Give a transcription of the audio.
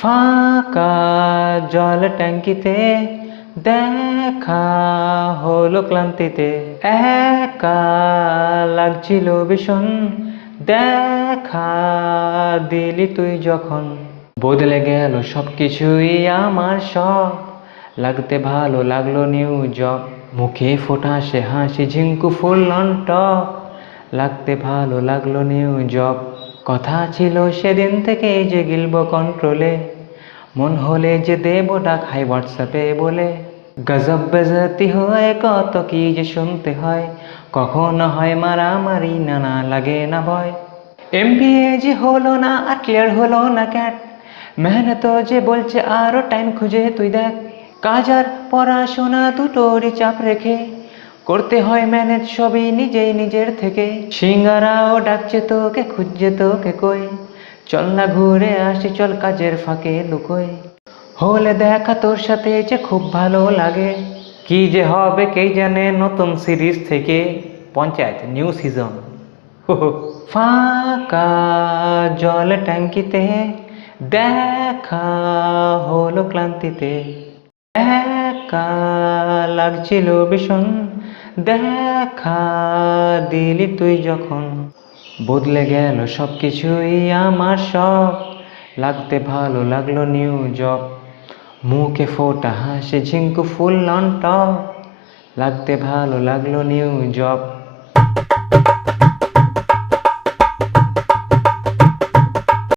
ফাঁকা জল ট্যাঙ্কিতে দেখা হলো ক্লান্তিতে, একা লাগছিল ভীষণ, দেখা দিলি তুই যখন। বদলে গেল সবকিছুই আমার সব, লাগতে ভালো লাগলো নিউ জব। মুখে ফোটা সে হাসি ঝিঙ্কু ফুল অন টপ, লাগতে ভালো লাগলো নিউ জব। কথা ছিল সেদিন থেকে যে গিলব কন্ট্রোলে, মন হলে যে দেব ডাক হাই হোয়াটসঅ্যাপে বলে। গজব বেজতি হয় কত কি যে শুনতে হয়, কখনো হয় মারামারি না লাগে না ভয়। এমবিএ যে হলো না আর ক্লিয়ার হলো না ক্যাট, মেহনত যে বলছে আরো টাইম খুঁজে তুই দেখ। কাজ আর পড়াশোনা দুটোরই চাপ রেখে করতে হয় ম্যানেজ সবই নিজেই নিজের থেকে। সিঙ্গারাও ডাকছে তোকে খুঁজছে তোকে কই, চল না ঘুরে আসি চল কাজের ফাঁকে লুকোই। হলে দেখা তোর সাথে যে খুব ভালো লাগে, কি যে হবে কে জানে নতুন সিরিজ থেকে পঞ্চায়েত নিউ সিজন। ফাঁকা জল ট্যাঙ্কিতে দেখা হলো ক্লান্তিতে, একা লাগছিল ভীষণ, দেখা দিলি তুই যখন। বদলে গেল সবকিছুই আমার সব, লাগতে ভালো লাগলো নিউ জব। মুখে ফোটা হাসি ঝিঙ্কু ফুল অন টপ, লাগতে ভালো লাগলো নিউ জব।